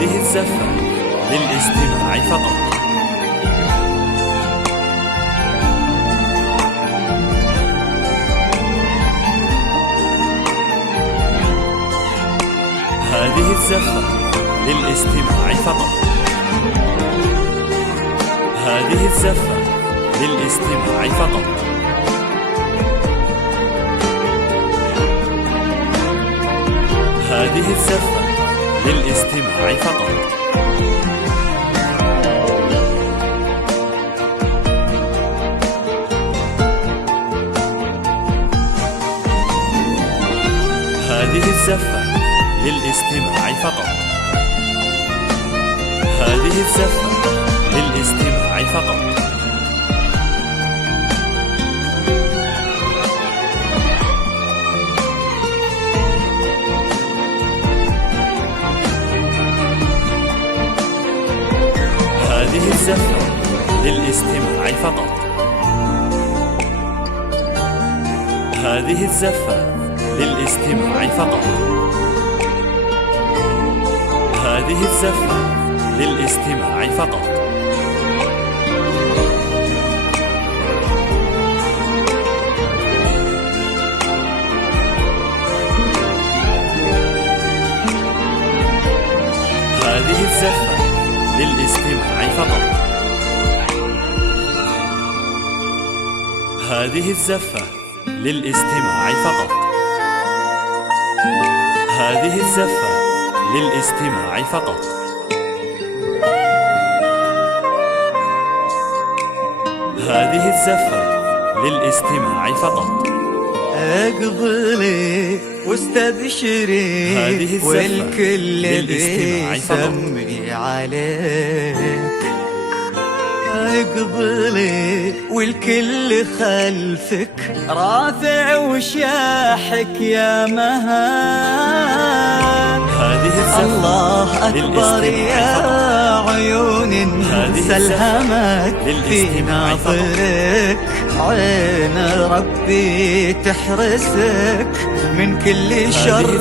هذه الزفة للاستماع فقط. هذه الزفة للاستماع فقط. هذه الزفة للاستماع فقط. هذه الزفة للاستماع فقط. هذه الزفة للاستماع فقط. هذه الزفة للاستماع فقط. هذه الزفة للاستماع فقط. هذه الزفة للاستماع فقط. هذه الزفة للاستماع فقط. هذه الزفة للاستماع فقط. هذه الزفة للاستماع فقط. هذه الزفة للاستماع فقط. هذه الزفة للاستماع فقط. اقبلي واستبشري والكل بيسمي عليك. اقبلي والكل خلفك رافع وشاحك يا مهان. الله أكبر يا عيون سلهمت في ناظرك. عين ربي تحرسك من كل شر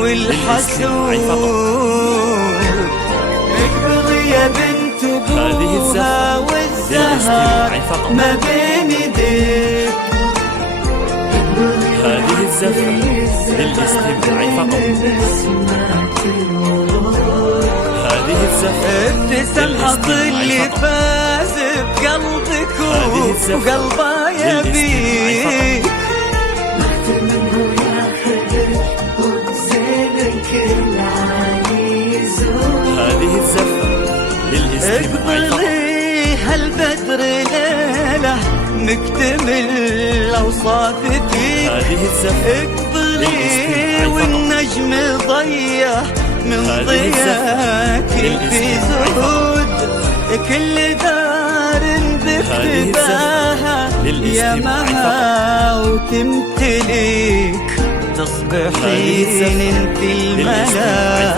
والحسود. اقبضي يا بنت ابوها والزهر ما بين يديك. هذه الزفة للاستماع فقط. هذه الزفة ابتسم حط اللي فاز بقلبك وقلبه يبيك. هذه الزفة للاستماع فقط. هالبدر ليلة مكتمل أوصاف فيك. هذه الزفة اقبلي والنجم ضيّة من ضياك في زهود. كل دار بكتباها يا مها وتمتليك. تصبحين انت الملا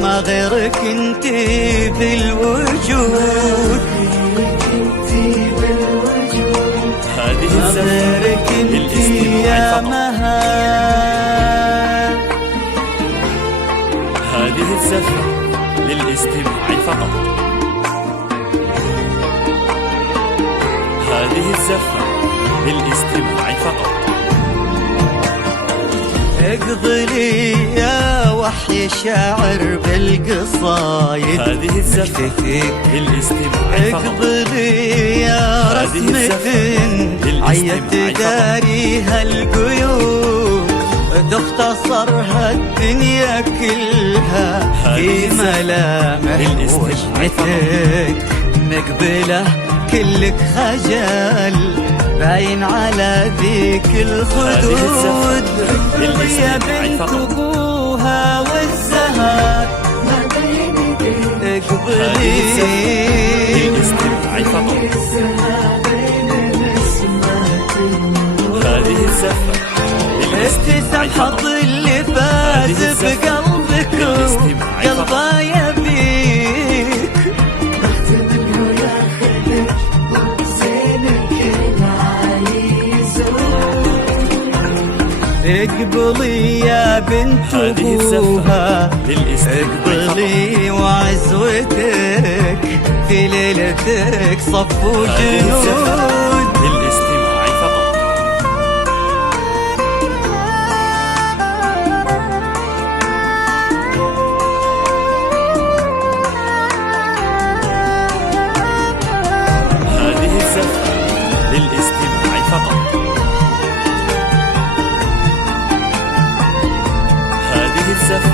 ما غيرك انت بالوجود. هذه غيرك انت يا مها. هذه الزفة للاستماع فقط. هذه الزفة للاستماع فقط. اقبلي يا وحي شاعر بالقصايد. هذه الزفة للاستماع فقط. اقبلي يا رسمة عيت داريها القيود. تختصرها الدنيا كلها في ملامح وجهتك. مقبلة كلك خجل باين على ذيك الخدود. يا بنت ابوها والزهر اقبلي للاستماع فقط. هذه الزفة ابتسم حط اللي فاز بقلبك وقلبه يبيك. اقبلي يا بنت هذه ابوها، الزفة للاستماع فقط. اقبلي وعزوتك في ليلتك صف هذه الزفة وجنود. للاستماع فقط. هذه الزفة للاستماع فقط. هذه الزفة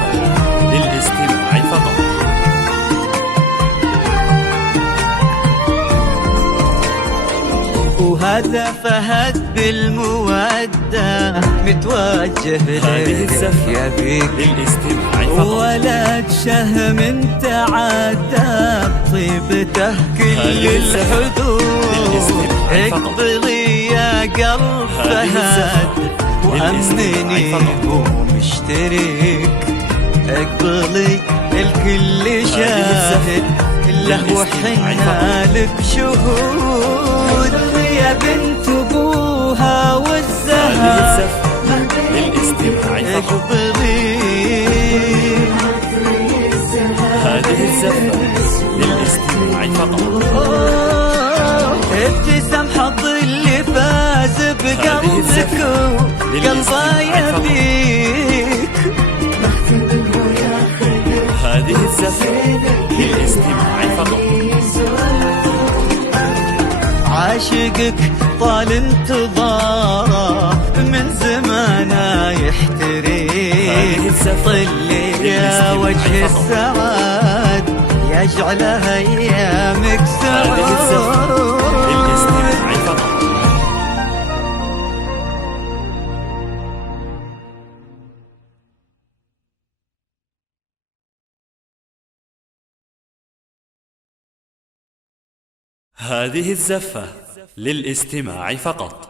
للاستماع فقط. وهذا فهد بالمودة متوجه هذه لك الزفة يا بيك، للاستماع فقط. ولد شهم انت عدى بطيبته كل هذه الزفة الحدود. للاستماع فقط. اقبلي يا قلب هذه فهد الزفة وأمني للاستماع فقط. ومشترك، اقبلي الكل شاهد له وحنا لك شهود. يا بنت ابوها هذه والزهر الزفة للاستماع فقط. اقبلي، هذه الزفة للاستماع فقط. ابتسم حظ اللي فاز بقلبك الزفة وقلبه يبيك. هذه الزفة للاستماع فقط. عاشقك طال انتظار من زمانه يحتريك. هذه الزفة طلي يا للاستماع وجه فقط. السعاد يجعلها ايامك هذه الزفة سعود. للاستماع فقط. هذه الزفة للاستماع فقط.